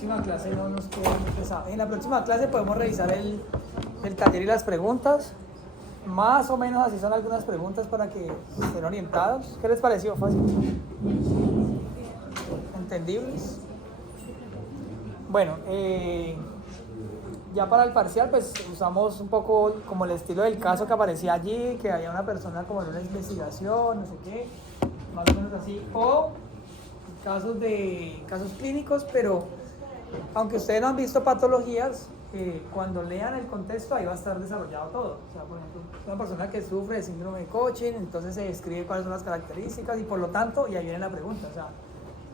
próxima clase no nos queda muy pesado. En la próxima clase podemos revisar el taller y las preguntas. Más o menos así son algunas preguntas para que estén orientados. ¿Qué les pareció? ¿Fácil? ¿Entendibles? Bueno, ya para el parcial pues usamos un poco como el estilo del caso que aparecía allí, que había una persona como en una investigación, no sé qué, más o menos así, o casos clínicos, pero aunque ustedes no han visto patologías, cuando lean el contexto ahí va a estar desarrollado todo. O sea, por ejemplo, una persona que sufre de síndrome de Cushing, entonces se describe cuáles son las características y por lo tanto, y ahí viene la pregunta, o sea,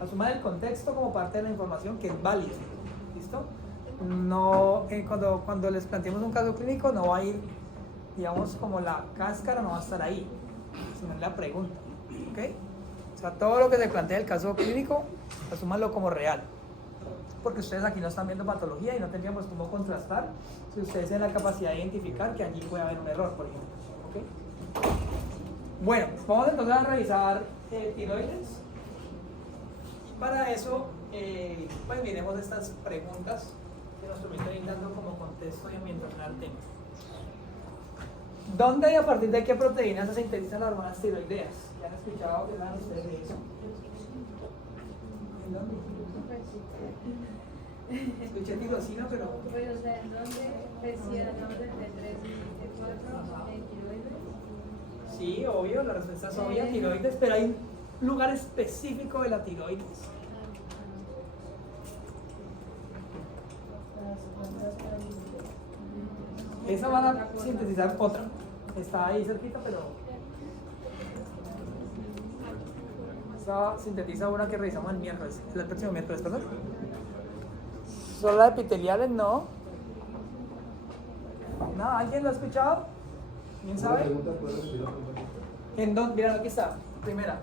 asuma el contexto como parte de la información que es válida. ¿Listo? No, cuando les planteemos un caso clínico no va a ir, digamos, como la cáscara no va a estar ahí, sino en la pregunta. ¿Ok? O sea, todo lo que se plantea el caso clínico, asúmanlo como real. Porque ustedes aquí no están viendo patología y no tendríamos cómo contrastar si ustedes tienen la capacidad de identificar que allí puede haber un error, por ejemplo. ¿Ok? Bueno, vamos entonces a revisar tiroides. Para eso, pues miremos estas preguntas que nos permiten ir dando como contexto y ambientación al tema. ¿Dónde y a partir de qué proteínas se sintetizan las hormonas tiroideas? ¿Ya han escuchado que hablan ustedes de eso? ¿En dónde? Escuché tirosina, pero... Pues, o sea, ¿en dónde hablamos del T3 y T4 en tiroides? Sí, obvio, la respuesta es obvia, tiroides, pero hay un lugar específico de la tiroides. Esa van a sintetizar otra. Está ahí cerquita, pero... Esa sintetiza una que revisamos el miércoles, el próximo miércoles, perdón. ¿Son las epiteliales? No. ¿No? ¿Alguien lo ha escuchado? ¿Quién sabe? ¿En dónde? Mira, aquí está. Primera.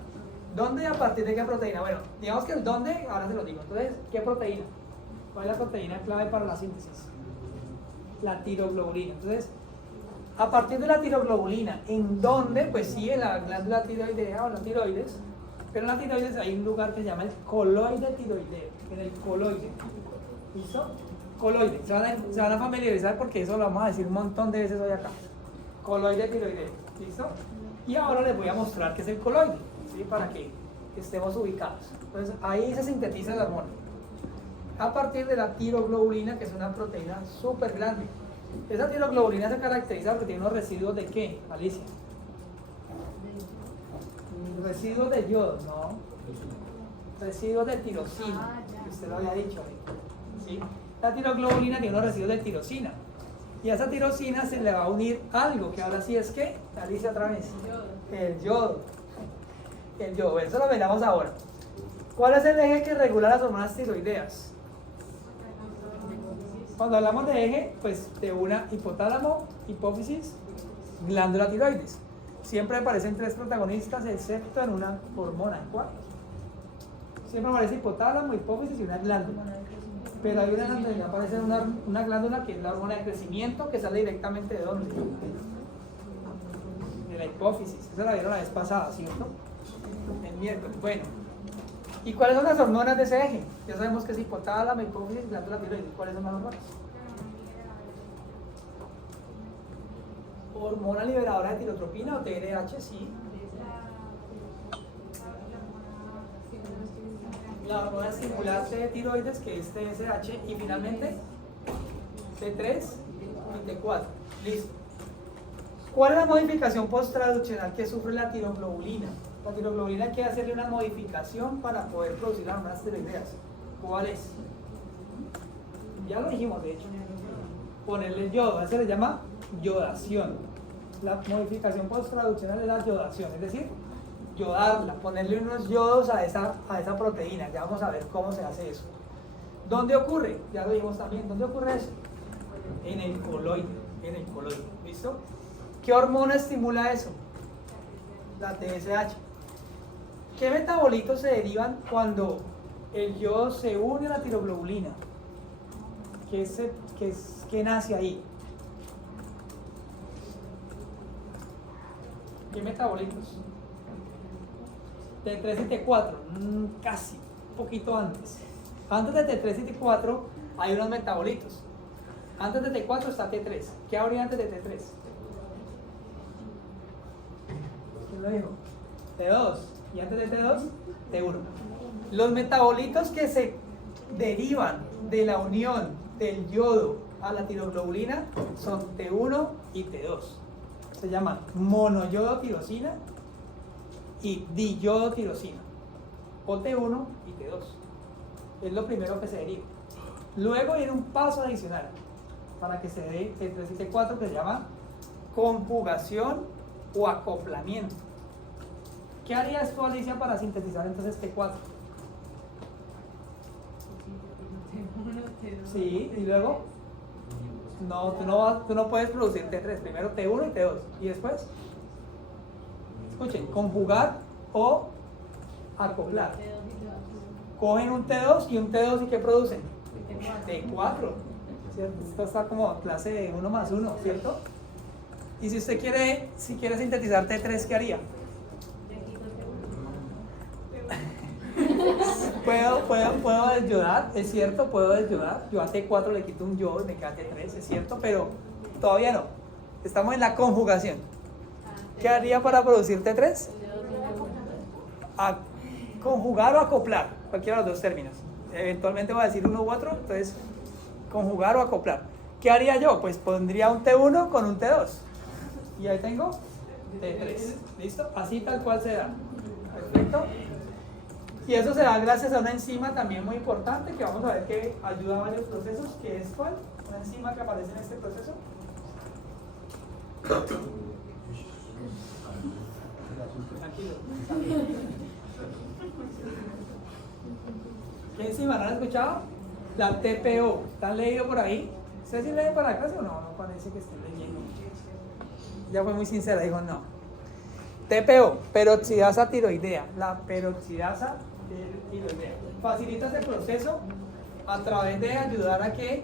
¿Dónde y a partir de qué proteína? Bueno, digamos que el dónde, ahora se lo digo. Entonces, ¿qué proteína? ¿Cuál es la proteína clave para la síntesis? La tiroglobulina. Entonces, a partir de la tiroglobulina, ¿en dónde? Pues sí, en la glándula tiroidea o en la tiroides. Pero en la tiroides hay un lugar que se llama el coloide tiroideo. En el coloide. ¿Listo? Coloide. Se van a familiarizar porque eso lo vamos a decir un montón de veces hoy acá. Coloide tiroideo. ¿Listo? Y ahora les voy a mostrar qué es el coloide, ¿sí? Para que estemos ubicados. Entonces, ahí se sintetiza la hormona. A partir de la tiroglobulina, que es una proteína súper grande. Esa tiroglobulina se caracteriza porque tiene unos residuos de ¿qué, Alicia? Residuos de yodo, ¿no? Residuos de tirosina, que usted lo había dicho. ¿Sí? La tiroglobulina tiene unos residuos de tirosina. Y a esa tirosina se le va a unir algo, que ahora sí es que, Alicia otra vez, el yodo. El yodo, eso lo veremos ahora. ¿Cuál es el eje que regula las hormonas tiroideas? Cuando hablamos de eje, pues de una hipotálamo, hipófisis, glándula tiroides. Siempre aparecen tres protagonistas, excepto en una hormona. ¿Cuál? Siempre aparece hipotálamo, hipófisis y una glándula. Pero hay una donde aparece una glándula que es la hormona de crecimiento, que sale directamente de ¿dónde? De la hipófisis. Eso la vieron la vez pasada, ¿cierto? El miércoles. Bueno. ¿Y cuáles son las hormonas de ese eje? Ya sabemos que es hipotálamo, hipófisis, glándula tiroides. ¿Cuáles son las hormonas? Hormona liberadora de tirotropina o TRH, sí. La hormona estimulante de tiroides, que es TSH, y finalmente T3 y T4. Listo. ¿Cuál es la modificación posttraduccional que sufre la tiroglobulina? La tiroglobulina hay que hacerle una modificación para poder producir las hormonas tiroideas. ¿Cuál es? Ya lo dijimos, de hecho. Ponerle yodo, eso se le llama yodación. La modificación posttraduccional es la yodación, es decir, yodarla, ponerle unos yodos a esa proteína. Ya vamos a ver cómo se hace eso. ¿Dónde ocurre? Ya lo dijimos también. ¿Dónde ocurre eso? En el coloide. En el coloide. ¿Listo? ¿Qué hormona estimula eso? La TSH. ¿Qué metabolitos se derivan cuando el yodo se une a la tiroglobulina? ¿Qué nace ahí? ¿Qué metabolitos? T3 y T4, casi, un poquito antes. Antes de T3 y T4 hay unos metabolitos. Antes de T4 está T3. ¿Qué habría antes de T3? ¿Quién lo dijo? T2. Y antes de T2, T1. Los metabolitos que se derivan de la unión del yodo a la tiroglobulina son T1 y T2. Se llaman monoyodotirosina y diyodotirosina. O T1 y T2. Es lo primero que se deriva. Luego viene un paso adicional para que se dé T3 y T4 que se llama conjugación o acoplamiento. ¿Qué harías tú, Alicia, para sintetizar entonces T4? Sí, y luego no, tú no puedes producir T3, primero T1 y T2 y después, escuchen, conjugar o acoplar. Cogen un T2 y un T2 y ¿qué producen? T4, ¿cierto? Esto está como clase de 1 más 1, ¿cierto? Y si usted quiere, sintetizar T3, ¿qué haría? Puedo desayudar, es cierto, puedo desayudar. Yo a T4 le quito un yodo y me queda T3, es cierto, pero todavía no. Estamos en la conjugación. ¿Qué haría para producir T3? A conjugar o acoplar, cualquiera de los dos términos. Eventualmente voy a decir uno u otro, entonces conjugar o acoplar. ¿Qué haría yo? Pues pondría un T1 con un T2. Y ahí tengo T3. ¿Listo? Así tal cual se da. Perfecto. Y eso se da gracias a una enzima también muy importante que vamos a ver que ayuda a varios procesos, que es ¿cuál? Una enzima que aparece en este proceso. Tranquilo. ¿Qué enzima? ¿No han escuchado? La TPO. ¿Están leído por ahí? ¿Ustedes sí leen para la clase o no? No parece que estén leyendo. Ya fue muy sincera, dijo no. TPO, peroxidasa tiroidea. La peroxidasa tiroidea. Facilita ese proceso a través de ayudar a que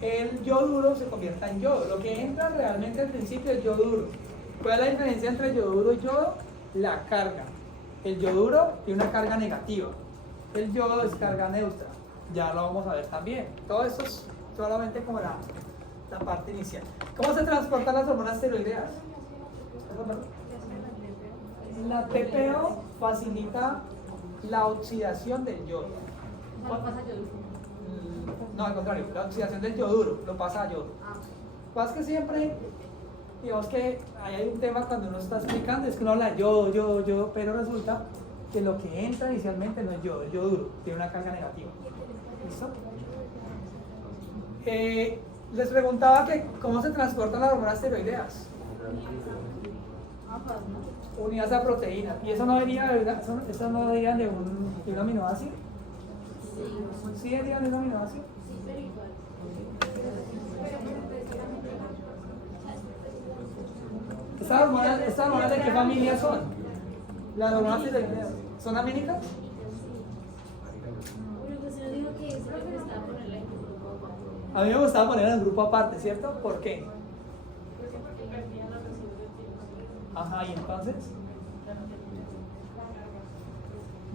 el yoduro se convierta en yodo. Lo que entra realmente al principio es yoduro. ¿Cuál es la diferencia entre yoduro y yodo? La carga. El yoduro tiene una carga negativa. El yodo es carga neutra. Ya lo vamos a ver también. Todo esto es solamente como la parte inicial. ¿Cómo se transportan las hormonas tiroideas? La TPO facilita la oxidación del yodo. No lo pasa yoduro. No, al contrario, la oxidación del yoduro lo pasa a yodo. Más que siempre, digamos que ahí hay un tema cuando uno está explicando, es que uno habla de yodo, pero resulta que lo que entra inicialmente no es yodo, es yoduro, tiene una carga negativa. ¿Listo? Les preguntaba que cómo se transportan las hormonas tiroideas. Unidas a proteínas. ¿Y eso no debería de un aminoácido? ¿Sí debería de un aminoácido? ¿Estas hormonas de qué familia son? ¿Las hormonas tiroideas son amínicas? A mí me gustaba ponerla en grupo aparte, ¿cierto? ¿Por qué? Ajá, ¿y entonces?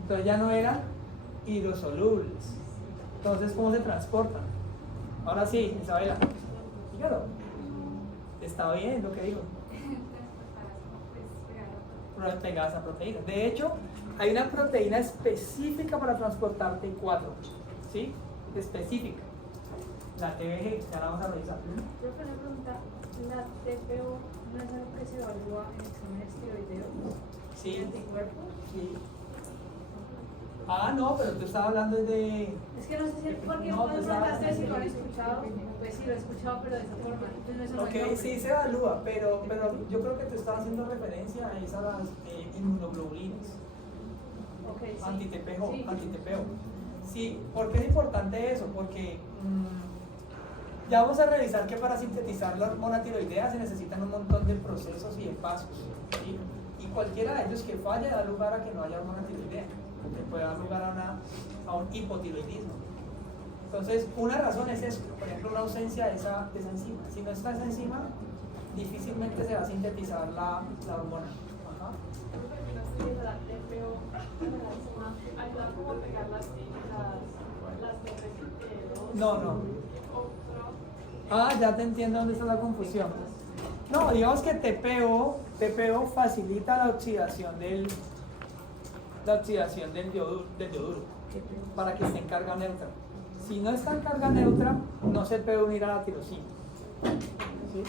Entonces ya no eran hidrosolubles. Entonces, ¿cómo se transportan? Ahora sí, Isabela. Dígalo. Está bien lo que digo. Pegadas a proteínas. De hecho, hay una proteína específica para transportar T4. ¿Sí? Específica. La TBG, ya la vamos a revisar. Yo quería preguntar, ¿la TPO no es algo que se evalúa en exámenes tiroideos? Sí. ¿Anticuerpos? Sí. Ah, no, pero tú estabas hablando de... Es que no sé si, porque no, no sé si lo han escuchado, pues sí lo he escuchado, pero de esa forma. Entonces no es un Ok, sí se evalúa, pero yo creo que te estaba haciendo referencia a esas inmunoglobulinas. Okay, sí. Anti-TPO, Sí. anti-TPO. Sí, ¿por qué es importante eso? Porque ya vamos a revisar que para sintetizar la hormona tiroidea se necesitan un montón de procesos y de pasos, ¿sí? Y cualquiera de ellos que falle da lugar a que no haya hormona tiroidea, que puede dar lugar a un hipotiroidismo. Entonces, una razón es eso, por ejemplo, una ausencia de esa enzima. Si no está esa enzima, difícilmente se va a sintetizar la hormona. Ajá. La TPO ayuda como a pegar las No. Ah, ya te entiendo dónde está la confusión. No, digamos que TPO facilita la oxidación del yoduro para que esté en carga neutra. Si no está en carga neutra, no se puede unir a la tirosina. ¿Sí?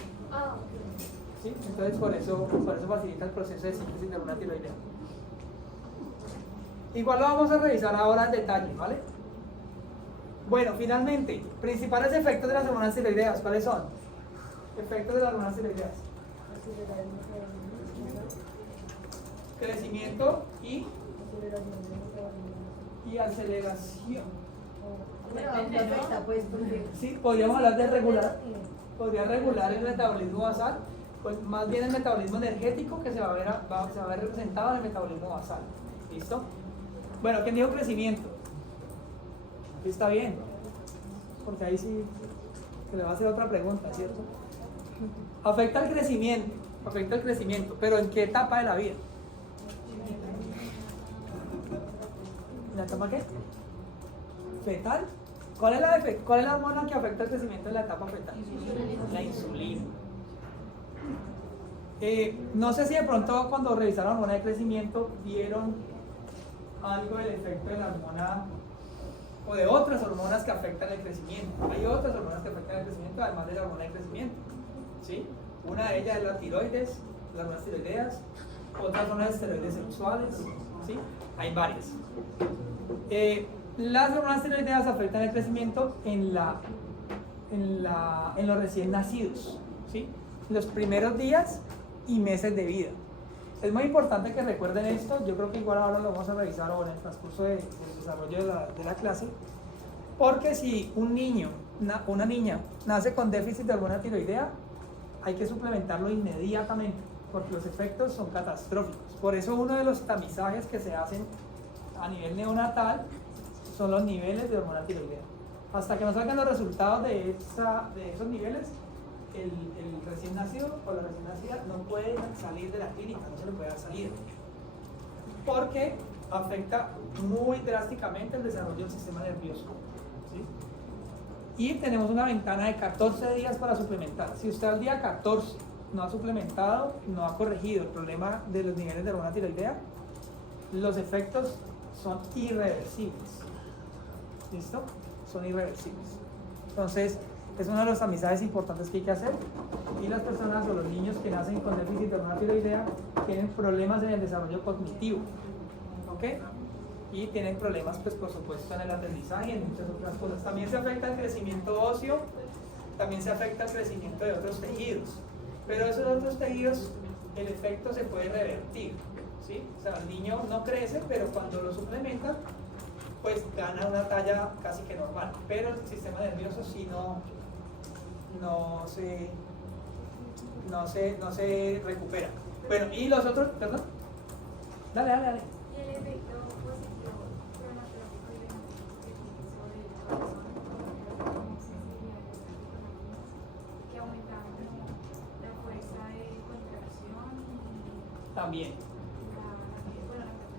¿Sí? Entonces por eso facilita el proceso de síntesis de hormona tiroidea. Igual lo vamos a revisar ahora en detalle, ¿vale? Bueno, finalmente, principales efectos de las hormonas tiroideas, ¿cuáles son? Efectos de las hormonas tiroideas. Crecimiento y aceleración. Sí, podríamos hablar de regular. Podría regular el metabolismo basal, pues más bien el metabolismo energético que se va a ver representado en el metabolismo basal. ¿Listo? Bueno, ¿quién dijo crecimiento? Está bien, porque ahí sí se le va a hacer otra pregunta, ¿cierto? Afecta el crecimiento, pero ¿en qué etapa de la vida? ¿En la etapa qué? ¿Fetal? ¿Cuál es la hormona que afecta el crecimiento en la etapa fetal? La insulina. No sé si de pronto cuando revisaron la hormona de crecimiento vieron algo del efecto de la hormona o de otras hormonas que afectan el crecimiento. Hay otras hormonas que afectan el crecimiento además de la hormona de crecimiento, ¿sí? Una de ellas es la tiroides, las hormonas tiroideas, otras son las esteroides sexuales, ¿sí? Hay varias. Las hormonas tiroideas afectan el crecimiento en los recién nacidos, ¿sí? Los primeros días y meses de vida. Es muy importante que recuerden esto. Yo creo que igual ahora lo vamos a revisar ahora en el transcurso del desarrollo de la clase, porque si un niño o una niña nace con déficit de hormona tiroidea, hay que suplementarlo inmediatamente porque los efectos son catastróficos. Por eso uno de los tamizajes que se hacen a nivel neonatal son los niveles de hormona tiroidea. Hasta que no salgan los resultados de esos niveles, el recién nacido o la recién nacida no puede salir de la clínica, no se le puede dar salida, porque afecta muy drásticamente el desarrollo del sistema nervioso, ¿sí? Y tenemos una ventana de 14 días para suplementar. Si usted al día 14 no ha suplementado, no ha corregido el problema de los niveles de hormona tiroidea, los efectos son irreversibles. ¿Listo? Son irreversibles. Entonces, es uno de los tamizajes importantes que hay que hacer. Y las personas o los niños que nacen con déficit de hormona tiroidea tienen problemas en el desarrollo cognitivo, ¿ok? Y tienen problemas, pues por supuesto, en el aprendizaje y en muchas otras cosas. También se afecta el crecimiento óseo, también se afecta el crecimiento de otros tejidos. Pero esos otros tejidos, el efecto se puede revertir, ¿sí? O sea, el niño no crece, pero cuando lo suplementa, pues gana una talla casi que normal. Pero el sistema nervioso sí no se recupera. Bueno, y los otros, perdón. Dale. Y el efecto positivo cromatológico y beneficio del corazón, que aumentaban la fuerza de contracción y También.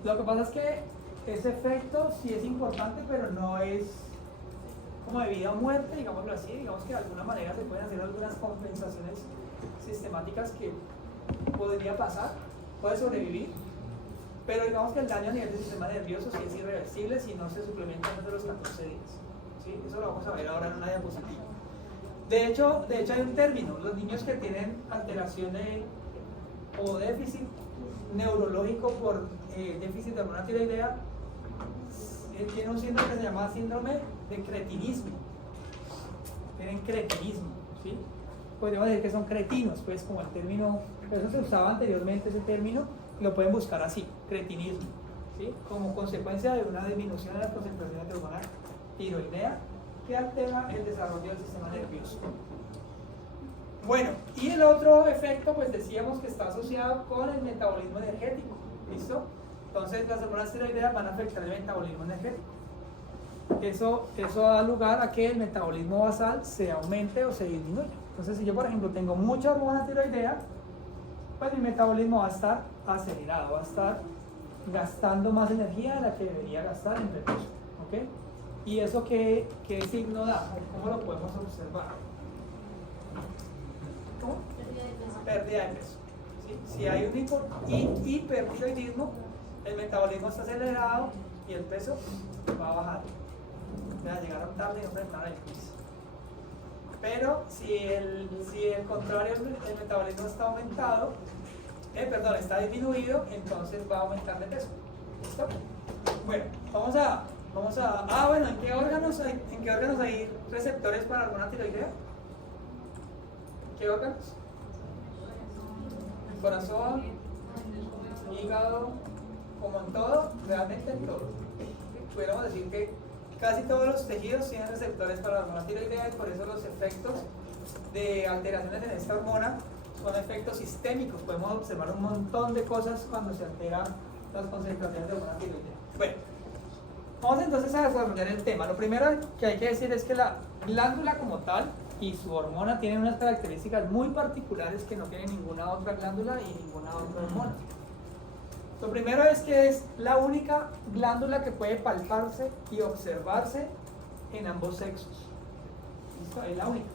la Lo que pasa es que ese efecto sí es importante, pero no es como de vida o muerte, digámoslo así. Digamos que de alguna manera se pueden hacer algunas compensaciones sistemáticas que podría pasar, puede sobrevivir, pero digamos que el daño a nivel del sistema nervioso sí es irreversible si no se suplementa antes de los 14 días, ¿sí? Eso lo vamos a ver ahora en una diapositiva. De hecho hay un término: los niños que tienen alteraciones o déficit neurológico por déficit de hormona tiroidea tienen un síndrome que se llama síndrome de cretinismo. Tienen cretinismo, ¿sí? Podríamos decir que son cretinos, pues, como el término, eso se usaba anteriormente, ese término, lo pueden buscar así, cretinismo, ¿sí? Como consecuencia de una disminución de las concentraciones de hormona tiroidea que altera el desarrollo del sistema nervioso. Bueno, y el otro efecto, pues decíamos que está asociado con el metabolismo energético, ¿listo? Entonces las hormonas tiroideas van a afectar el metabolismo energético. Eso da lugar a que el metabolismo basal se aumente o se disminuya. Entonces, si yo, por ejemplo, tengo mucha hormona tiroidea, pues mi metabolismo va a estar acelerado, va a estar gastando más energía de la que debería gastar en reposo, ¿ok? ¿Y eso qué signo da? ¿Cómo lo podemos observar? ¿Cómo? Pérdida de peso. ¿Sí? Si hay un hipertiroidismo, el metabolismo está acelerado y el peso va a bajar. Llegaron tarde y no frenaron el crisis. Pero si el contrario, el metabolismo está aumentado, está disminuido, entonces va a aumentar de peso. ¿Listo? Bueno, vamos a bueno, ¿en qué órganos hay receptores para la hormona tiroidea? ¿Qué órganos? El corazón, hígado, como en todo, realmente en todo. Pudiéramos decir que casi todos los tejidos tienen receptores para la hormona tiroidea y por eso los efectos de alteraciones en esta hormona son efectos sistémicos. Podemos observar un montón de cosas cuando se alteran las concentraciones de hormona tiroidea. Bueno, vamos entonces a desarrollar el tema. Lo primero que hay que decir es que la glándula como tal y su hormona tienen unas características muy particulares que no tiene ninguna otra glándula y ninguna otra hormona. Lo primero es que es la única glándula que puede palparse y observarse en ambos sexos. ¿Listo? Es la única.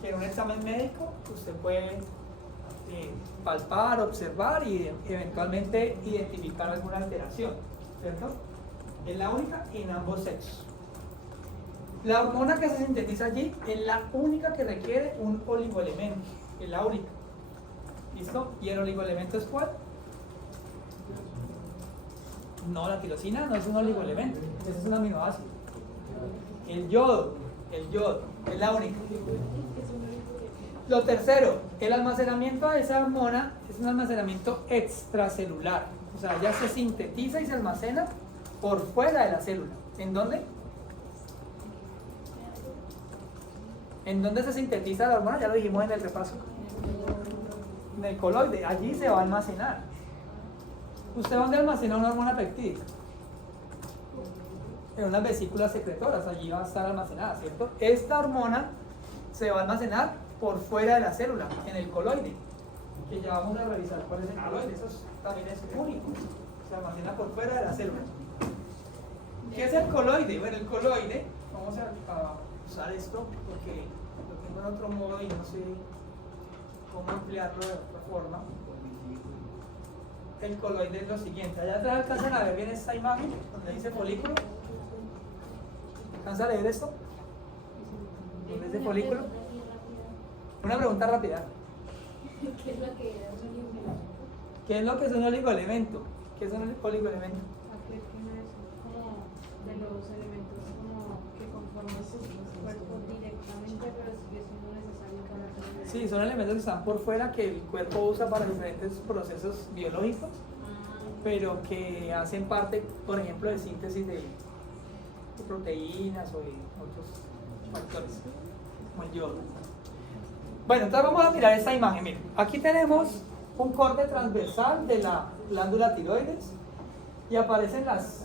Que en un examen médico usted puede palpar, observar y eventualmente identificar alguna alteración, ¿cierto? Es la única en ambos sexos. La hormona que se sintetiza allí es la única que requiere un oligoelemento, es la única. ¿Listo? ¿Y el oligoelemento es cuál? No, la tirosina no es un oligoelemento, ese es un aminoácido. El yodo, es la única. Lo tercero, el almacenamiento de esa hormona es un almacenamiento extracelular. O sea, ya se sintetiza y se almacena por fuera de la célula. ¿En dónde? ¿En dónde se sintetiza la hormona? Ya lo dijimos en el repaso. En el coloide, allí se va a almacenar. ¿Usted dónde almacena una hormona peptídica? En unas vesículas secretoras, allí va a estar almacenada, ¿cierto? Esta hormona se va a almacenar por fuera de la célula, en el coloide, que ya vamos a revisar cuál es el coloide. Eso también es único, se almacena por fuera de la célula. ¿Qué es el coloide? Bueno, el coloide, vamos a usar esto porque lo tengo en otro modo y no sé cómo emplearlo de otra forma. El coloide es lo siguiente. Allá atrás alcanzan a ver bien esta imagen donde dice folículo. ¿Alcanzan a leer esto? ¿Dónde dice folículo? Una pregunta rápida. ¿Qué es lo que es un oligoelemento? ¿Qué es lo que es un oligoelemento? ¿Qué es un oligoelemento? Aquel que no es como de los elementos como que conforman su cuerpo directamente, pero sigue siendo necesario para tener. Sí, son elementos que están por fuera que el cuerpo usa para diferentes procesos biológicos, pero que hacen parte, por ejemplo, de síntesis de proteínas o de otros factores, como el yodo. Bueno, entonces vamos a mirar esta imagen. Miren, aquí tenemos un corte transversal de la glándula tiroides y aparecen las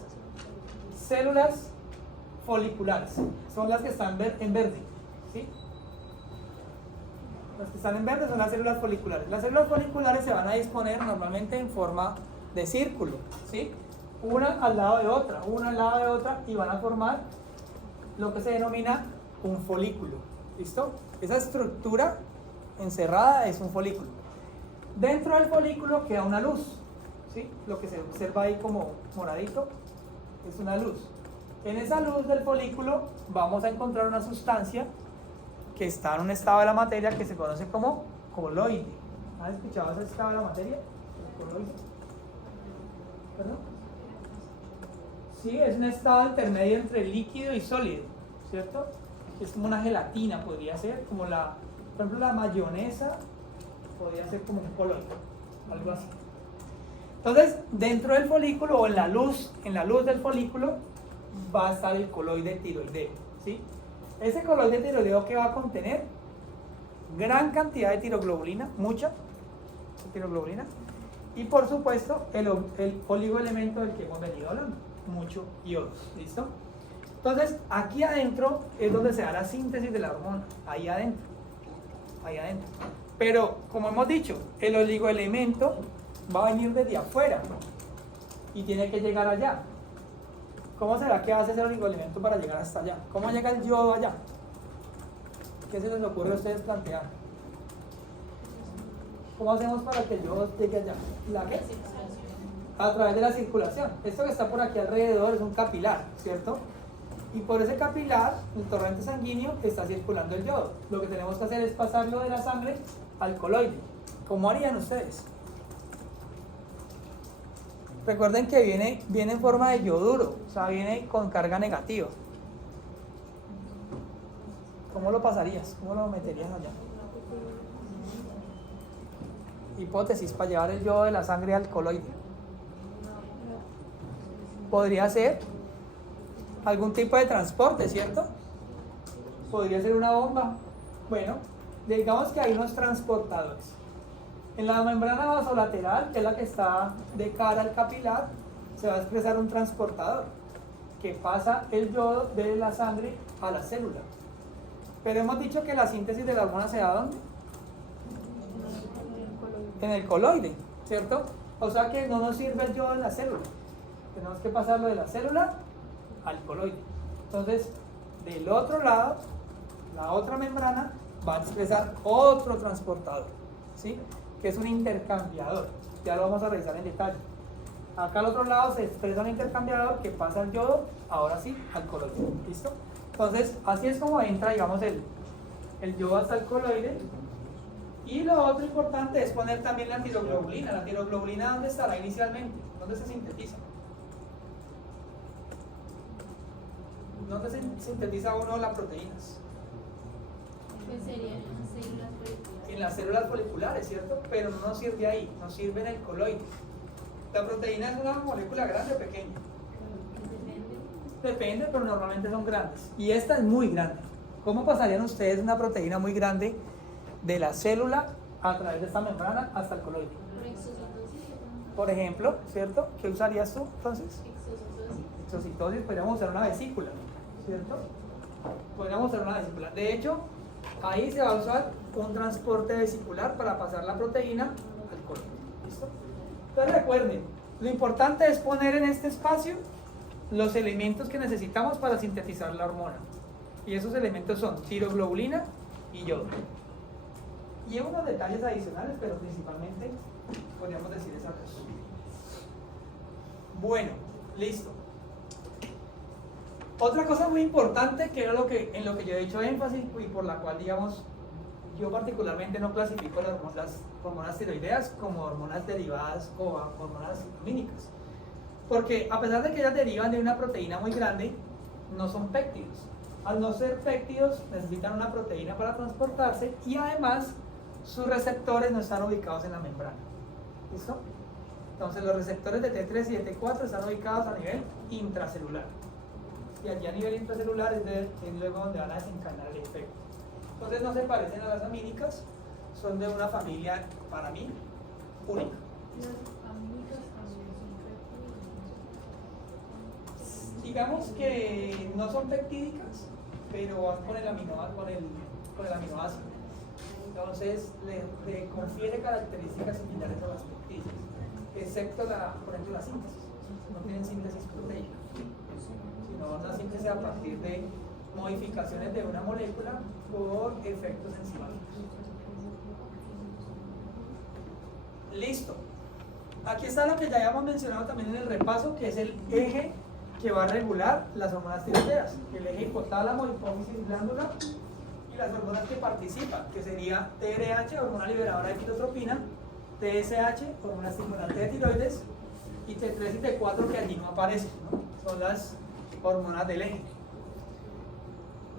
células foliculares, son las que están en verde, ¿sí? Las que están en verde son las células foliculares. Las células foliculares se van a disponer normalmente en forma de círculo, ¿sí? Una al lado de otra, y van a formar lo que se denomina un folículo. ¿Listo? Esa estructura encerrada es un folículo. Dentro del folículo queda una luz, ¿sí? Lo que se observa ahí como moradito es una luz. En esa luz del folículo vamos a encontrar una sustancia que está en un estado de la materia que se conoce como coloide. ¿Has escuchado ese estado de la materia? ¿El coloide? ¿Perdón? Sí, es un estado intermedio entre líquido y sólido, ¿cierto? Es como una gelatina, podría ser, como por ejemplo, la mayonesa podría ser como un coloide, algo así. Entonces, dentro del folículo o en la luz del folículo va a estar el coloide tiroideo, ¿sí? Ese coloide tiroideo que va a contener gran cantidad de tiroglobulina, mucha tiroglobulina, y por supuesto el oligoelemento del que hemos venido hablando, mucho yodo, ¿listo? Entonces, aquí adentro es donde se da la síntesis de la hormona, ahí adentro. Pero, como hemos dicho, el oligoelemento va a venir desde afuera y tiene que llegar allá. ¿Cómo será que hace ese oligoelemento para llegar hasta allá? ¿Cómo llega el yodo allá? ¿Qué se les ocurre a ustedes plantear? ¿Cómo hacemos para que el yodo llegue allá? ¿La qué? A través de la circulación. Esto que está por aquí alrededor es un capilar, ¿cierto? Y por ese capilar, el torrente sanguíneo, está circulando el yodo. Lo que tenemos que hacer es pasarlo de la sangre al coloide. ¿Cómo harían ustedes? Recuerden que viene en forma de yoduro, o sea, viene con carga negativa. ¿Cómo lo pasarías? ¿Cómo lo meterías allá? Hipótesis, para llevar el yodo de la sangre al coloide. Podría ser algún tipo de transporte, ¿cierto? Podría ser una bomba. Bueno, digamos que hay unos transportadores. En la membrana vasolateral, que es la que está de cara al capilar, se va a expresar un transportador que pasa el yodo de la sangre a la célula. Pero hemos dicho que la síntesis de la hormona se da ¿dónde? En el coloide, ¿cierto? O sea que no nos sirve el yodo en la célula. Tenemos que pasarlo de la célula al coloide. Entonces, del otro lado, la otra membrana va a expresar otro transportador, ¿sí? Que es un intercambiador. Ya lo vamos a revisar en detalle. Acá al otro lado se expresa un intercambiador que pasa el yodo, ahora sí, al coloide. ¿Listo? Entonces, así es como entra, digamos, el yodo hasta el coloide. Y lo otro importante es poner también la tiroglobulina. ¿La tiroglobulina dónde estará inicialmente? ¿Dónde se sintetiza? ¿Dónde se sintetiza uno las proteínas? ¿Qué serían las células foliculares? En las células foliculares, ¿cierto? Pero no nos sirve ahí, nos sirve en el coloide. ¿La proteína es una molécula grande o pequeña? Depende, pero normalmente son grandes. Y esta es muy grande. ¿Cómo pasarían ustedes una proteína muy grande de la célula a través de esta membrana hasta el coloide? Por exocitosis. Por ejemplo, ¿cierto? ¿Qué usarías tú entonces? Exocitosis. Exocitosis, podríamos usar una vesícula, ¿cierto? Podríamos usar una vesícula. De hecho, ahí se va a usar un transporte vesicular para pasar la proteína al coloide. ¿Listo? Entonces recuerden, lo importante es poner en este espacio los elementos que necesitamos para sintetizar la hormona. Y esos elementos son tiroglobulina y yodo. Y unos detalles adicionales, pero principalmente podríamos decir esas dos. Bueno, listo. Otra cosa muy importante, que era en lo que yo he hecho énfasis y por la cual, digamos, yo particularmente no clasifico las hormonas tiroideas como hormonas derivadas o hormonas lumínicas. Porque a pesar de que ellas derivan de una proteína muy grande, no son péptidos. Al no ser péptidos, necesitan una proteína para transportarse y además sus receptores no están ubicados en la membrana. ¿Listo? Entonces los receptores de T3 y de T4 están ubicados a nivel intracelular. Y allí a nivel intracelular es luego donde van a desencadenar el efecto. Entonces no se parecen a las amínicas, son de una familia, para mí, única. Las amínicas también son péptidos. Digamos que no son peptídicas, pero van con el aminoácido. Entonces le confiere características similares a las peptídicas, excepto por ejemplo la síntesis. No tienen síntesis proteica, sino una síntesis a partir de modificaciones de una molécula por efectos enzimáticos. Listo. Aquí está lo que ya habíamos mencionado también en el repaso, que es el eje que va a regular las hormonas tiroideas, el eje hipotálamo, hipófisis, glándula, y las hormonas que participan, que sería TRH, hormona liberadora de fitotropina, TSH, hormona estimulante de tiroides, y T3 y T4 que allí no aparecen, ¿no? Son las hormonas del eje.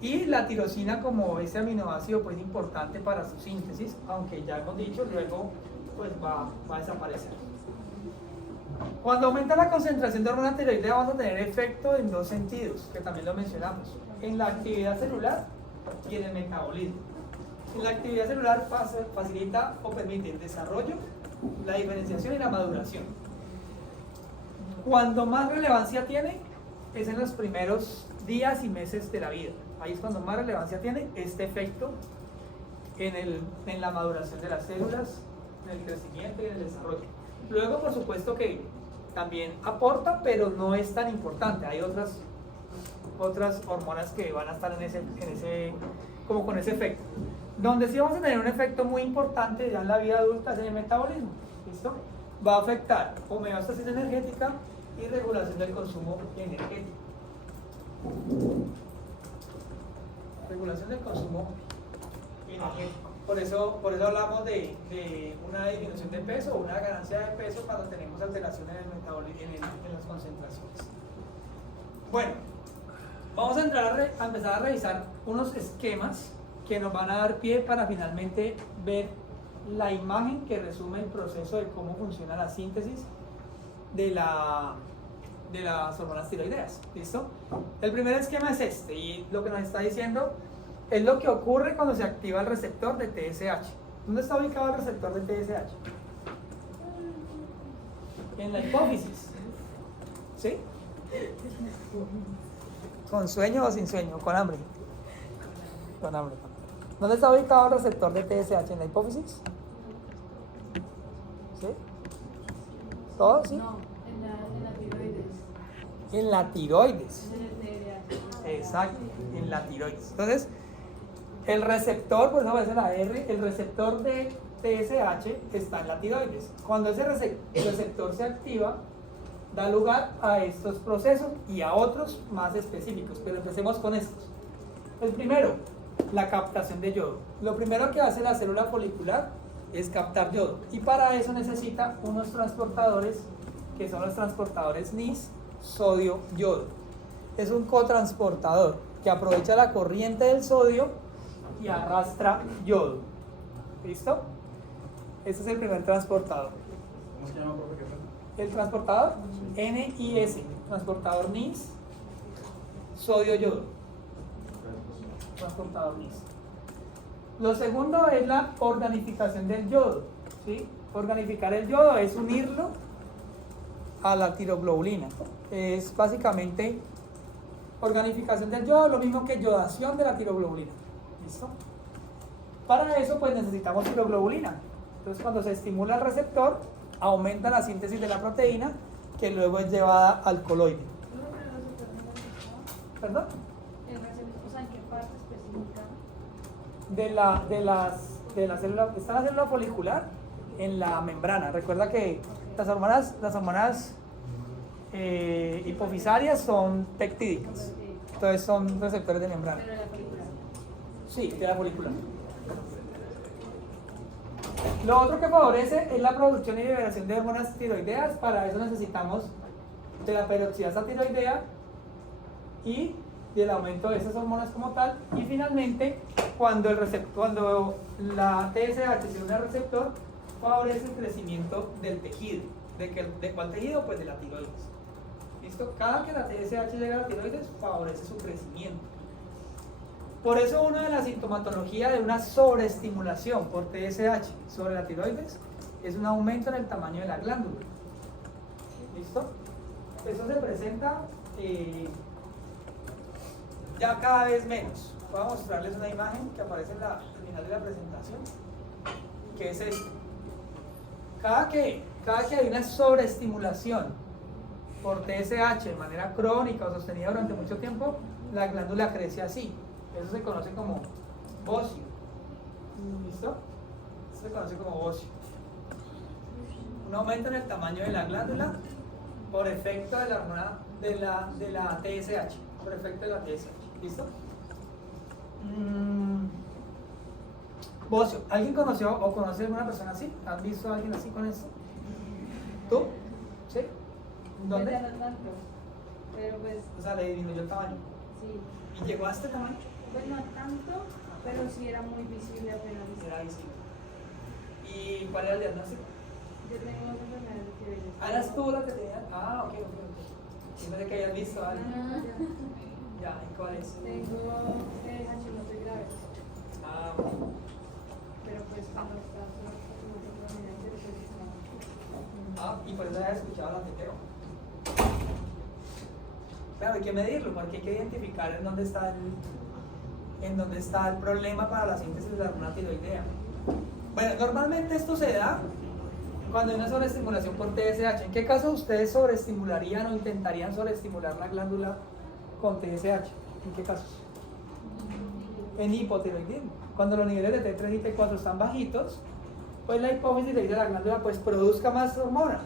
Y la tirosina como ese aminoácido pues importante para su síntesis, aunque ya hemos dicho, luego pues va a desaparecer. Cuando aumenta la concentración de hormona tiroidea vamos a tener efecto en dos sentidos, que también lo mencionamos, en la actividad celular y en el metabolismo. En la actividad celular facilita o permite el desarrollo, la diferenciación y la maduración. Cuando más relevancia tiene es en los primeros días y meses de la vida. Ahí es cuando más relevancia tiene este efecto en la maduración de las células, en el crecimiento y en el desarrollo. Luego, por supuesto que también aporta, pero no es tan importante. Hay otras hormonas que van a estar como con ese efecto. Donde sí vamos a tener un efecto muy importante ya en la vida adulta es en el metabolismo. ¿Listo? Va a afectar homeostasis energética y regulación del consumo energético. Regulación del consumo energético. Por eso hablamos de una disminución de peso o una ganancia de peso cuando tenemos alteraciones en el metabolismo, en las concentraciones. Bueno, vamos a empezar a revisar unos esquemas que nos van a dar pie para finalmente ver la imagen que resume el proceso de cómo funciona la síntesis de las hormonas tiroideas. ¿Listo? El primer esquema es este, y lo que nos está diciendo es lo que ocurre cuando se activa el receptor de TSH. ¿Dónde está ubicado el receptor de TSH? En la hipófisis. ¿Sí? ¿Con sueño o sin sueño? ¿Con hambre? Con hambre. ¿Dónde está ubicado el receptor de TSH? ¿En la hipófisis? ¿Sí? ¿Todo? ¿Sí? No, en la tiroides. En la tiroides. En el TSH. Exacto, en la tiroides. Entonces, el receptor, pues no aparece la R, el receptor de TSH está en la tiroides. Cuando ese receptor se activa, da lugar a estos procesos y a otros más específicos, pero empecemos con estos. El primero, la captación de yodo. Lo primero que hace la célula folicular es captar yodo, y para eso necesita unos transportadores que son los transportadores NIS sodio-yodo. Es un cotransportador que aprovecha la corriente del sodio y arrastra yodo. ¿Listo? Este es el primer transportador. ¿Cómo se llama, profe? El transportador NIS, transportador NIS sodio-yodo. Transportador NIS. Lo segundo es la organificación del yodo. ¿Sí? Organificar el yodo es unirlo a la tiroglobulina. Es básicamente organificación del yodo, lo mismo que yodación de la tiroglobulina. ¿Listo? Para eso pues necesitamos tiroglobulina. Entonces cuando se estimula el receptor, aumenta la síntesis de la proteína que luego es llevada al coloide. ¿Perdón? O sea, ¿en qué parte específica? De la célula, está la célula folicular en la membrana. Recuerda que las hormonas hipofisarias son peptídicas, entonces son receptores de membrana. Pero la película. Sí, de la folicular. Lo otro que favorece es la producción y liberación de hormonas tiroideas. Para eso necesitamos de la peroxidasa tiroidea y del aumento de esas hormonas como tal. Y finalmente, cuando la TSH se une al receptor, favorece el crecimiento del tejido. ¿De cuál tejido? Pues de la tiroides. ¿Listo? Cada que la TSH llega a la tiroides, favorece su crecimiento. Por eso una de las sintomatologías de una sobreestimulación por TSH sobre la tiroides es un aumento en el tamaño de la glándula. ¿Listo? Eso se presenta ya cada vez menos. Voy a mostrarles una imagen que aparece al final de la presentación, que es esto. Cada que hay una sobreestimulación por TSH de manera crónica o sostenida durante mucho tiempo, la glándula crece así. Eso se conoce como bocio. ¿Listo? Eso se conoce como bocio. Un aumento en el tamaño de la glándula por efecto de la hormona de la TSH. Por efecto de la TSH. ¿Listo? Bocio. ¿Alguien conoció o conoce a alguna persona así? ¿Has visto a alguien así con eso? ¿Tú? ¿Sí? ¿Dónde? Ya no tanto, pero pues O sea, le disminuyó el tamaño. sí. ¿Y llegó a este tamaño? Pues no tanto, pero sí era muy visible apenas. Era visible. ¿Y cuál era el diagnóstico? Yo tengo una enfermedad de tiroides. Ah, ¿eras tú la que tenía? Ah, ok. Yo pensé que habías visto a alguien. Ya, ¿y cuál es? Tengo Hashimoto grave, Ah, bueno. pero pues cuando estás prominente, pues está. Ah, y por eso había escuchado la teteo. Claro, hay que medirlo, porque hay que identificar en dónde está el problema para la síntesis de la hormona tiroidea. Bueno, normalmente esto se da Cuando hay una sobreestimulación por TSH, ¿en qué caso ustedes sobreestimularían o intentarían sobreestimular la glándula con TSH? ¿En qué casos? En hipotiroidismo. Cuando los niveles de T3 y T4 están bajitos, pues la hipófisis le dice a la glándula, pues produzca más hormona,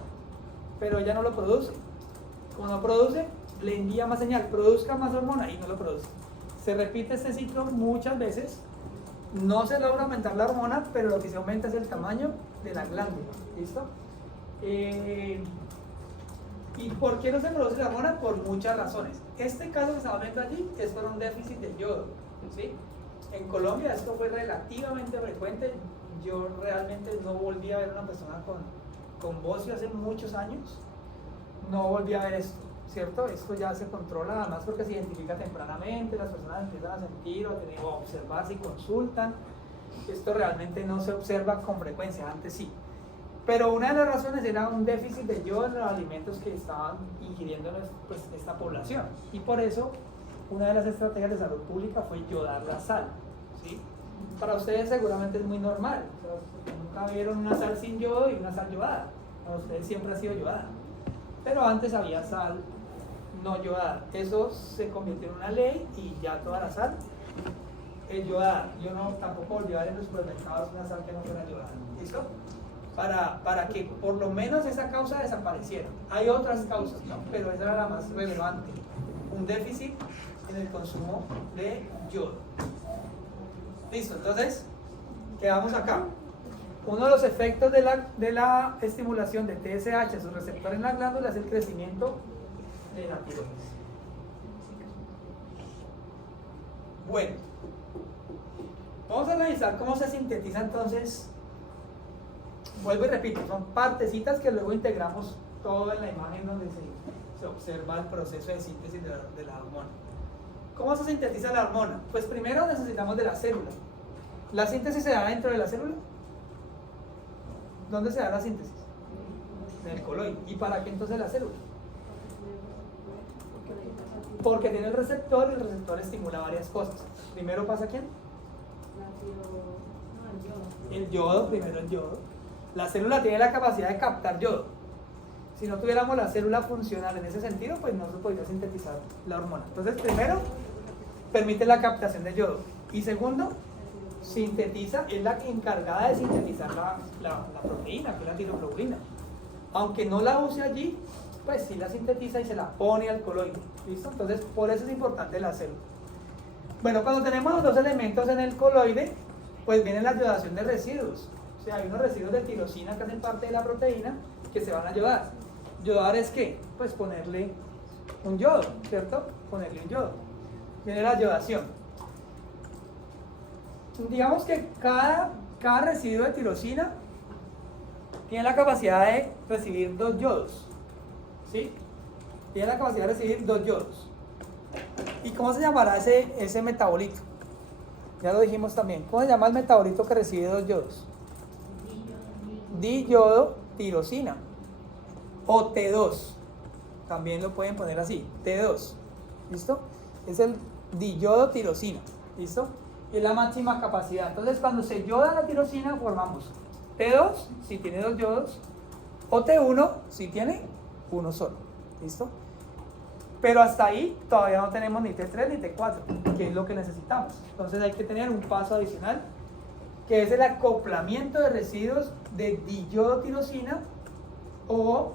pero ella no lo produce. Como no produce, le envía más señal, produzca más hormona y no lo produce. Se repite este ciclo muchas veces, no se logra aumentar la hormona, pero lo que se aumenta es el tamaño de la glándula. ¿Listo? ¿Y por qué no se produce la hormona? Por muchas razones. Este caso que estamos viendo allí es por un déficit de yodo, ¿sí? En Colombia esto fue relativamente frecuente. Yo realmente no volví a ver una persona con bocio hace muchos años. No volví a ver esto, ¿cierto? Esto ya se controla, además porque se identifica tempranamente, las personas empiezan a sentir o a observar si consultan. Esto realmente no se observa con frecuencia, antes sí. Pero una de las razones era un déficit de yodo en los alimentos que estaban ingiriendo pues, esta población. Y por eso, una de las estrategias de salud pública fue yodar la sal, ¿sí? Para ustedes seguramente es muy normal. O sea, nunca vieron una sal sin yodo y una sal yodada. Para ustedes siempre ha sido yodada. Pero antes había sal no yodada. Eso se convirtió en una ley y ya toda la sal es yodada. Yo tampoco volví a ver en los supermercados una sal que no fuera yodada. ¿Listo? Para que por lo menos esa causa desapareciera. Hay otras causas, ¿no? Pero esa era la más relevante. Un déficit en el consumo de yodo. Listo, entonces, quedamos acá. Uno de los efectos de la estimulación de TSH, su receptor en la glándula, es el crecimiento de la tiroides. Bueno, vamos a analizar cómo se sintetiza entonces. Vuelvo y repito, son partecitas que luego integramos todo en la imagen donde se observa el proceso de síntesis de la hormona. ¿Cómo se sintetiza la hormona? Pues primero necesitamos de la célula. ¿La síntesis se da dentro de la célula? ¿Dónde se da la síntesis? En el coloide. ¿Y para qué entonces la célula? Porque tiene el receptor y el receptor estimula varias cosas. Primero pasa ¿quién? El yodo, primero el yodo. La célula tiene la capacidad de captar yodo. Si no tuviéramos la célula funcional en ese sentido, pues no se podría sintetizar la hormona. Entonces, primero, permite la captación de yodo. Y segundo, sintetiza, es la encargada de sintetizar la proteína, que es la tiroglobulina. Aunque no la use allí, pues sí la sintetiza y se la pone al coloide. ¿Listo? Entonces, por eso es importante la célula. Bueno, cuando tenemos los dos elementos en el coloide, pues viene la yodación de residuos. O sea, hay unos residuos de tirosina que hacen parte de la proteína que se van a yodar. ¿Yodar es qué? Pues ponerle un yodo, ¿cierto? Ponerle un yodo. Viene la yodación. Digamos que cada residuo de tirosina tiene la capacidad de recibir 2 yodos. ¿Sí? Tiene la capacidad de recibir 2 yodos. ¿Y cómo se llamará ese metabolito? Ya lo dijimos también. ¿Cómo se llama el metabolito que recibe 2 yodos? Diyodotirosina. O T2. También lo pueden poner así. T2. ¿Listo? Es el diyodotirosina. ¿Listo? Es la máxima capacidad. Entonces, cuando se yoda la tirosina, formamos T2 si tiene 2 yodos, o T1 si tiene uno solo. ¿Listo? Pero hasta ahí todavía no tenemos ni T3 ni T4, que es lo que necesitamos. Entonces hay que tener un paso adicional, que es el acoplamiento de residuos de diyodotirosina o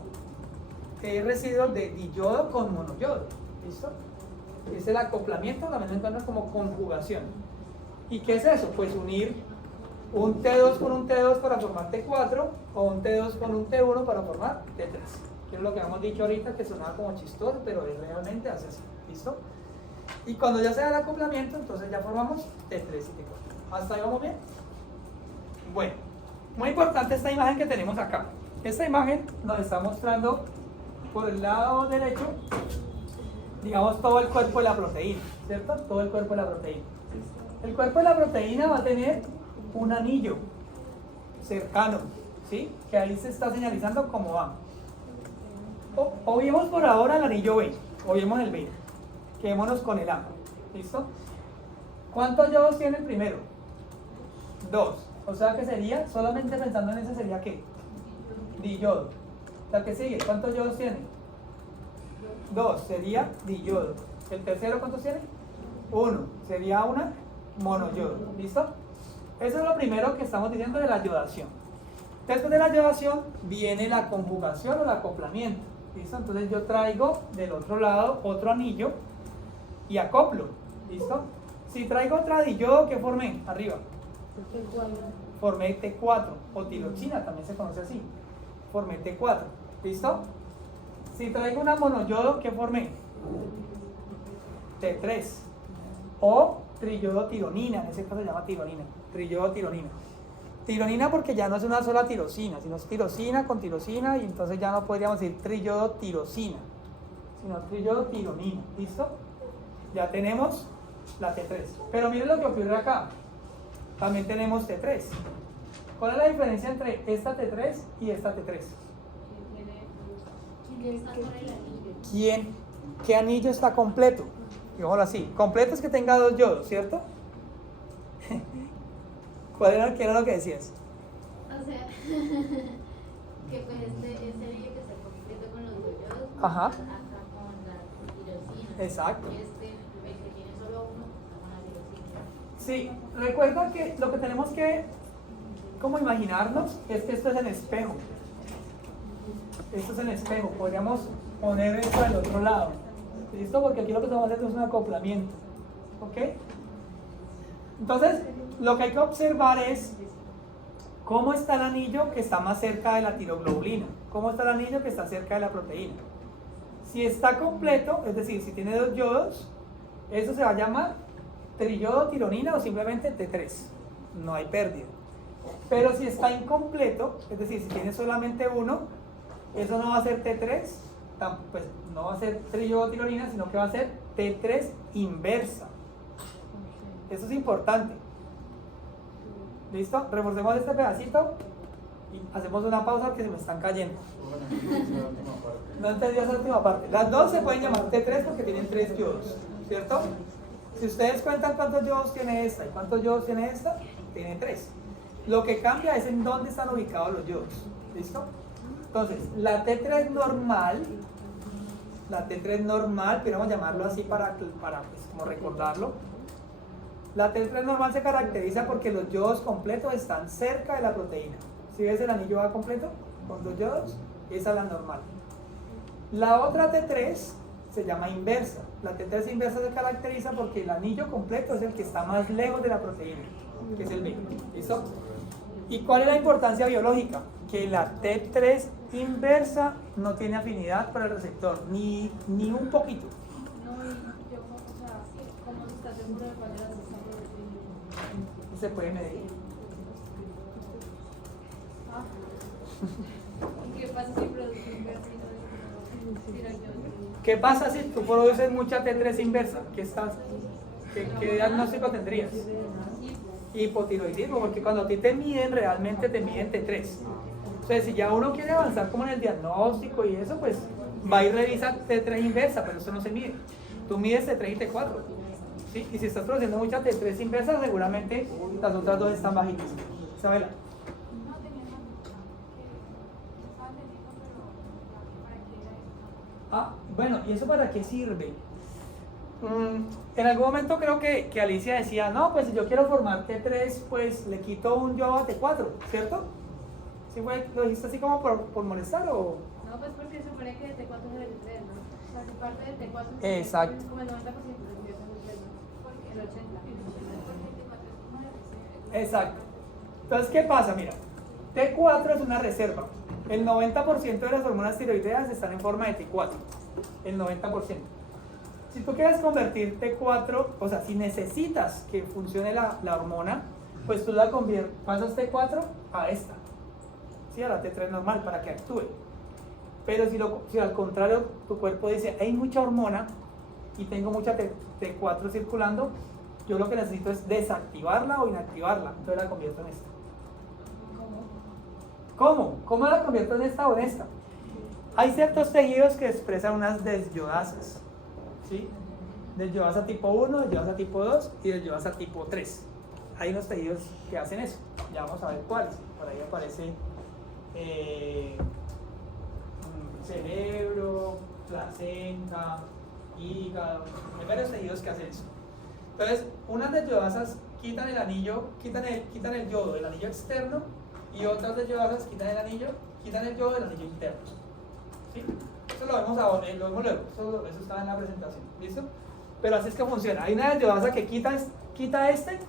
residuos de diyodo con monoyodo. ¿Listo? Es el acoplamiento, también lo encuentran como conjugación. ¿Y qué es eso? Pues unir un T2 con un T2 para formar T4 o un T2 con un T1 para formar T3. Que es lo que hemos dicho ahorita, que sonaba como chistoso, pero realmente hace así. ¿Listo? Y cuando ya se da el acoplamiento, entonces ya formamos T3 y T4. ¿Hasta ahí vamos bien? Bueno, muy importante esta imagen que tenemos acá. Esta imagen nos está mostrando por el lado derecho, digamos, todo el cuerpo de la proteína, ¿cierto? Todo el cuerpo de la proteína. El cuerpo de la proteína va a tener un anillo cercano, ¿sí? Que ahí se está señalizando cómo va. Obviemos por ahora el anillo B, obviemos el B. Quedémonos con el A, ¿listo? ¿Cuántos yodos tiene el primero? 2. O sea que sería, solamente pensando en ese, sería ¿qué? diyodo. La que sigue, ¿cuántos yodos tiene? 2, sería diyodo. ¿El tercero cuántos tiene? 1, sería una monoyodo. ¿Listo? Eso es lo primero que estamos diciendo de la yodación. Después de la yodación viene la conjugación o el acoplamiento. ¿Listo? Entonces yo traigo del otro lado otro anillo y acoplo. ¿Listo? Si traigo otra diyodo, ¿qué formé? Arriba. Formé T4 o tiroxina, también se conoce así. Formé T4. ¿Listo? Si traigo una monoyodo, ¿qué formé? T3. O triyodotironina, en ese caso se llama tironina. Triyodotironina. Tironina porque ya no es una sola tirosina, sino es tirosina con tirosina y entonces ya no podríamos decir triyodotirosina, sino triyodotironina. ¿Listo? Ya tenemos la T3. Pero miren lo que ocurre acá. También tenemos T3. ¿Cuál es la diferencia entre esta T3 y esta T3? ¿Qué anillo está completo? Digámoslo así. Completo es que tenga 2 yodos, ¿cierto? ¿Qué era lo que decías? O sea, que pues este anillo que está completo con los 2 yodos, Ajá. acá con la tirosina. Exacto. Y el que tiene solo uno, está con la tirosina. Sí, recuerda que lo que tenemos que como imaginarnos es que esto es en espejo. Esto es en espejo. Podríamos poner esto del otro lado. ¿Listo? Porque aquí lo que estamos haciendo es un acoplamiento. ¿Ok? Entonces, lo que hay que observar es cómo está el anillo que está más cerca de la tiroglobulina. Cómo está el anillo que está cerca de la proteína. Si está completo, es decir, si tiene 2 yodos, eso se va a llamar triyodotironina o simplemente T3. No hay pérdida. Pero si está incompleto, es decir, si tiene solamente uno, eso no va a ser T3, pues no va a ser triyodotironina, sino que va a ser T3 inversa. Eso es importante. ¿Listo? Reforcemos este pedacito y hacemos una pausa porque se me están cayendo. No entendí esa última parte. Las dos se pueden llamar T3 porque tienen 3 yodos, ¿cierto? Si ustedes cuentan cuántos yodos tiene esta y cuántos yodos tiene esta, tiene 3. Lo que cambia es en dónde están ubicados los yodos. ¿Listo? Entonces, la T3 normal, queremos llamarlo así para pues, como recordarlo. La T3 normal se caracteriza porque los yodos completos están cerca de la proteína. Si ves el anillo A completo, con 2 yodos, esa es la normal. La otra T3 se llama inversa. La T3 inversa se caracteriza porque el anillo completo es el que está más lejos de la proteína, que es el B. ¿Listo? ¿Y cuál es la importancia biológica? Que la T3 inversa no tiene afinidad para el receptor, ni un poquito. No, y yo, o sea, ¿cómo se está seguro de cuál de las está produciendo? Se puede medir. ¿Y qué pasa si produce inversa y no tiroyodo? ¿Qué pasa si tú produces mucha T3 inversa? ¿Qué diagnóstico tendrías? Hipotiroidismo, porque cuando a ti te miden, realmente te miden T3. Entonces, si ya uno quiere avanzar como en el diagnóstico y eso, pues va y revisa T3 inversa, pero eso no se mide. Tú mides T3 y T4. ¿Sí? Y si estás produciendo mucha T3 inversa, seguramente las otras dos están bajitas. Isabela. Ah, bueno, ¿y eso para qué sirve? En algún momento creo que Alicia decía, no, pues si yo quiero formar T3, pues le quito un yodo a T4, ¿cierto? ¿Sí lo dijiste así como por molestar o...? No, pues porque se supone que de T4 es el T3, ¿no? O sea, si parte del T4 Exacto. como el 90% de el 80%. Exacto. Entonces, ¿qué pasa? Mira, T4 es una reserva. El 90% de las hormonas tiroideas están en forma de T4. El 90%. Si tú quieres convertir T4, o sea, si necesitas que funcione la hormona, pues tú pasas T4 a esta. ¿Sí? A la T3 normal para que actúe. Pero si al contrario tu cuerpo dice, hay mucha hormona y tengo mucha T4 circulando, yo lo que necesito es desactivarla o inactivarla. Entonces la convierto en esta. ¿Cómo? ¿Cómo la convierto en esta o en esta? Hay ciertos tejidos que expresan unas desyodasas. ¿Sí? Desyodasa tipo 1, desyodasa tipo 2 y desyodasa tipo 3. Hay unos tejidos que hacen eso. Ya vamos a ver cuáles. Por ahí aparece cerebro, placenta, hígado, hay varios tejidos que hacen eso. Entonces, unas desyoasas quitan el anillo, quitan el yodo del anillo externo, y otras desyoasas quitan el yodo del anillo interno. ¿Sí? Eso lo vemos ahora, lo vemos luego, eso está en la presentación, ¿listo? Pero así es que funciona. Hay una desyoasa que quita este,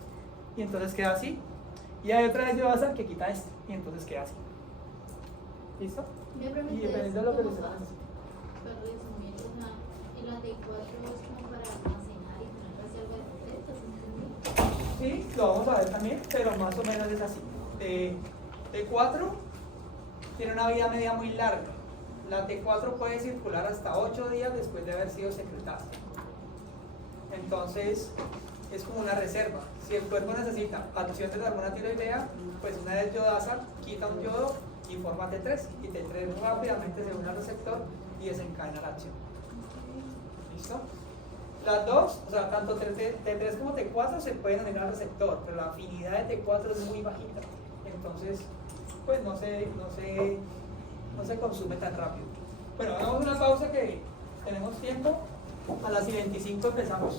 y entonces queda así, y hay otra desyoasa que quita este, y entonces queda así. ¿Listo? Me Y permite dependiendo de lo que les como hagan. para resumir, o sea, el AT4 es como para almacenar y tener casi algo de efectos, ¿entendí? Sí, lo vamos a ver también, pero más o menos es así. T4 tiene una vida media muy larga. La T4 puede circular hasta 8 días después de haber sido secretada. Entonces, es como una reserva. Si el cuerpo necesita acción de la hormona tiroidea, pues una desyodasa quita un yodo y forma T3. Y T3 rápidamente se une al receptor y desencadena la acción. ¿Listo? Las dos, o sea, tanto T3 como T4 se pueden unir al receptor, pero la afinidad de T4 es muy bajita. Entonces, pues no se consume tan rápido. Bueno, hagamos una pausa que tenemos tiempo. A las 25 empezamos.